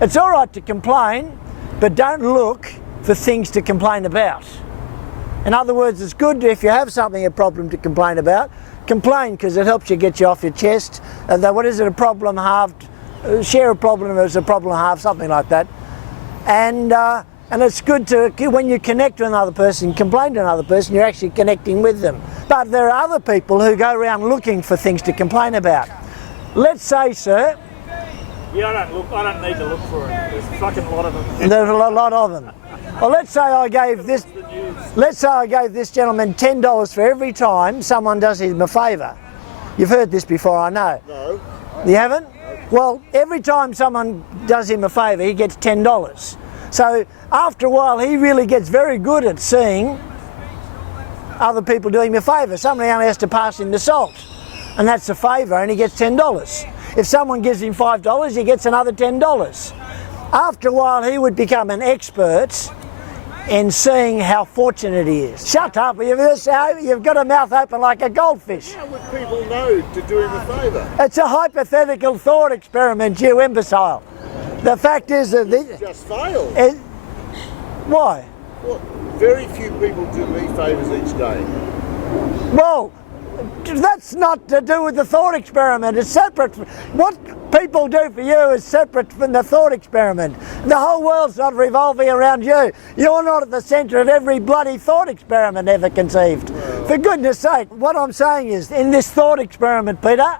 It's all right to complain, but don't look for things to complain about. In other words, it's good if you have something, a problem to complain about, complain because it helps you get you off your chest. What is it, a problem halved? Share a problem as a problem halved, something like that. And it's good to, when you connect to another person, complain to another person, you're actually connecting with them. But there are other people who go around looking for things to complain about. Let's say, sir, yeah, I don't need to look for it. There's a fucking lot of them. There's a lot of them. Well, let's say I gave this gentleman $10 for every time someone does him a favour. You've heard this before, I know. No. You haven't? Well, every time someone does him a favour, he gets $10. So after a while, he really gets very good at seeing other people doing him a favour. Somebody only has to pass him the salt, and that's a favour, and he gets $10. If someone gives him $5, he gets another $10. After a while, he would become an expert in seeing how fortunate he is. Shut up, you've got a mouth open like a goldfish. How would people know to do him a favour? It's a hypothetical thought experiment, you imbecile. The fact is that... Just failed. Why? Well, very few people do me favours each day. Well, that's not to do with the thought experiment. It's separate. What people do for you is separate from the thought experiment. The whole world's not revolving around you. You're not at the centre of every bloody thought experiment ever conceived. Well, for goodness sake, what I'm saying is, in this thought experiment, Peter...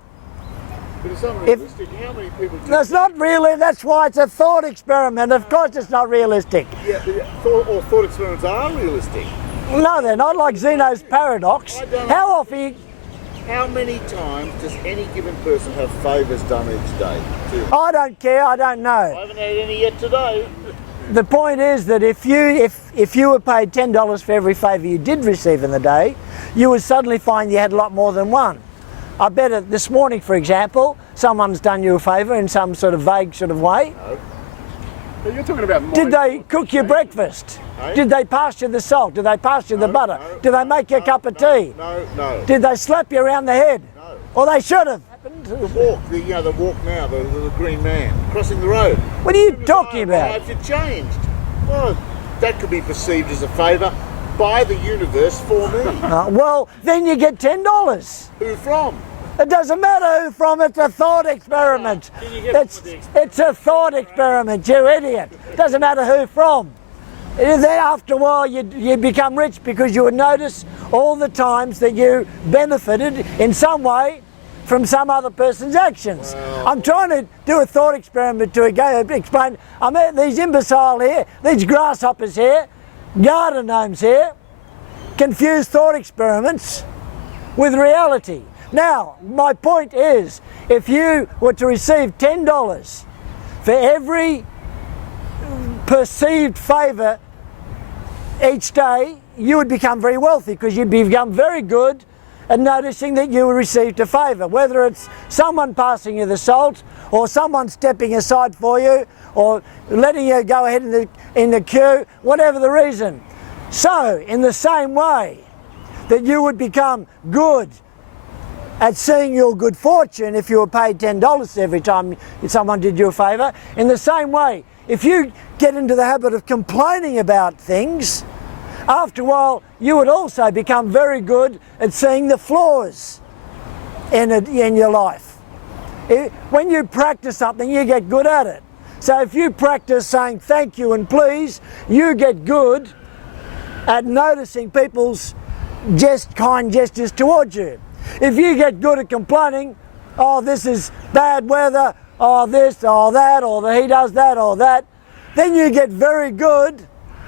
But it's unrealistic. How many people do... It's not really, that's why it's a thought experiment. Of course it's not realistic. Yeah, but thought experiments are realistic. No, they're not, like Zeno's paradox. How many times does any given person have favours done each day? I don't care, I don't know. I haven't had any yet today. The point is that if you were paid $10 for every favour you did receive in the day, you would suddenly find you had a lot more than one. I bet it this morning, for example, someone's done you a favour in some sort of vague sort of way. No. But you're talking about... Did they cook your breakfast? No. Did they pass you the salt? Did they pass you the butter? Did they make you a cup of tea? No. Did they slap you around the head? No. Or they should have. The walk now, the green man, crossing the road. What are you talking about? Lives have changed. Well, that could be perceived as a favour by the universe for me. Well, then you get $10. Who from? It doesn't matter who from, it's a thought experiment. It's a thought experiment, you idiot. Doesn't matter who from. Then after a while you become rich because you would notice all the times that you benefited in some way from some other person's actions. Well, I'm trying to do a thought experiment to explain. I mean, these imbeciles here, these grasshoppers here, garden gnomes here, confuse thought experiments with reality. Now, my point is, if you were to receive $10 for every perceived favour each day, you would become very wealthy because you'd become very good at noticing that you received a favour, whether it's someone passing you the salt or someone stepping aside for you or letting you go ahead in the queue, whatever the reason. So, in the same way that you would become good at seeing your good fortune if you were paid $10 every time someone did you a favour. In the same way, if you get into the habit of complaining about things, after a while you would also become very good at seeing the flaws in your life. When you practice something, you get good at it. So if you practice saying thank you and please, you get good at noticing people's kind gestures towards you. If you get good at complaining, oh, this is bad weather, oh, this, or that, or he does that, or that, then you get very good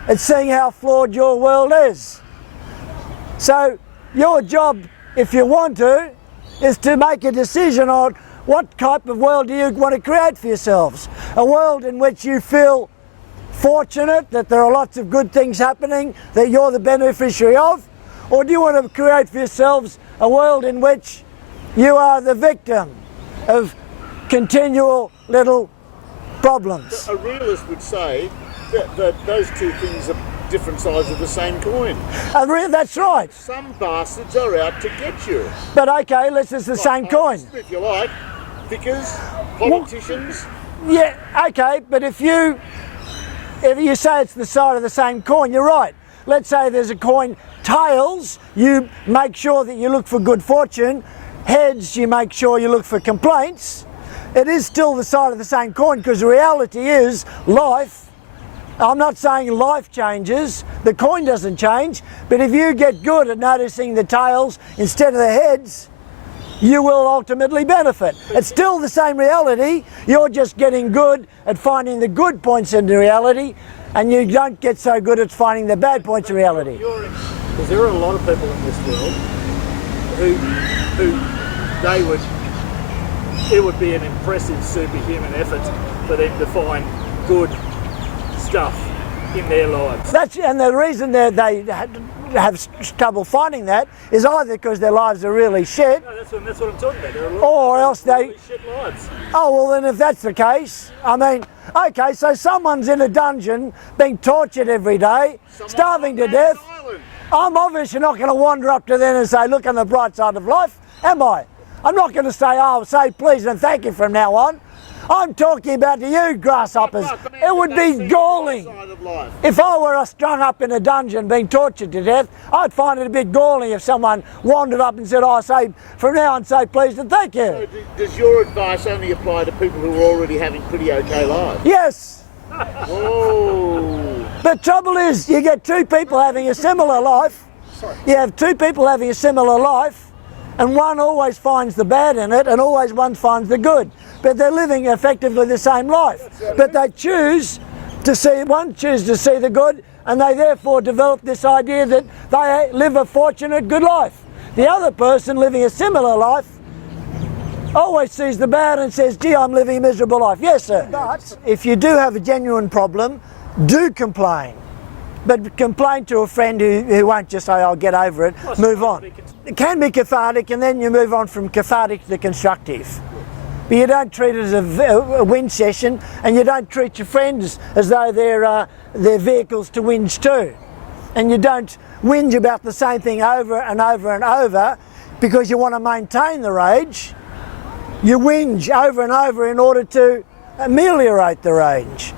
at seeing how flawed your world is. So your job, if you want to, is to make a decision on what type of world do you want to create for yourselves. A world in which you feel fortunate, that there are lots of good things happening, that you're the beneficiary of, or do you want to create for yourselves a world in which you are the victim of continual little problems? A realist would say that those two things are different sides of the same coin. That's right. Some bastards are out to get you. But okay, it's the same coin. If you like, vicars, politicians, Yeah, okay, but if you say it's the side of the same coin, you're right. Let's say there's a coin tails, you make sure that you look for good fortune. Heads, you make sure you look for complaints. It is still the side of the same coin, because the reality is life. I'm not saying life changes, the coin doesn't change, but if you get good at noticing the tails instead of the heads, you will ultimately benefit. It's still the same reality, you're just getting good at finding the good points in the reality, and you don't get so good at finding the bad points in reality. Because there are a lot of people in this world who it would be an impressive superhuman effort for them to find good stuff in their lives. And the reason they have trouble finding that is either because their lives are really shit, No, that's what I'm talking about. There are a lot or of else they... really shit lives. Oh, well then if that's the case, I mean, okay, so someone's in a dungeon being tortured every day, starving to death. I'm obviously not going to wander up to them and say, look on the bright side of life, am I? I'm not going to say, oh, say please and thank you from now on. I'm talking about to you grasshoppers. It would be galling. If I were strung up in a dungeon being tortured to death, I'd find it a bit galling if someone wandered up and said, oh, say from now on, say please and thank you. So does your advice only apply to people who are already having pretty okay lives? Yes. Whoa. But trouble is, you get two people having a similar life. You have two people having a similar life, and one always finds the bad in it, and always one finds the good. But they're living effectively the same life. But they choose to see, one chooses to see the good, and they therefore develop this idea that they live a fortunate, good life. The other person living a similar life always sees the bad and says, gee, I'm living a miserable life. Yes, sir. But if you do have a genuine problem, do complain. But complain to a friend who won't just say, I'll get over it, move on. It can be cathartic, and then you move on from cathartic to constructive. But you don't treat it as a whinge session, and you don't treat your friends as though they're vehicles to whinge too. And you don't whinge about the same thing over and over and over because you want to maintain the rage. You whinge over and over in order to ameliorate the rage.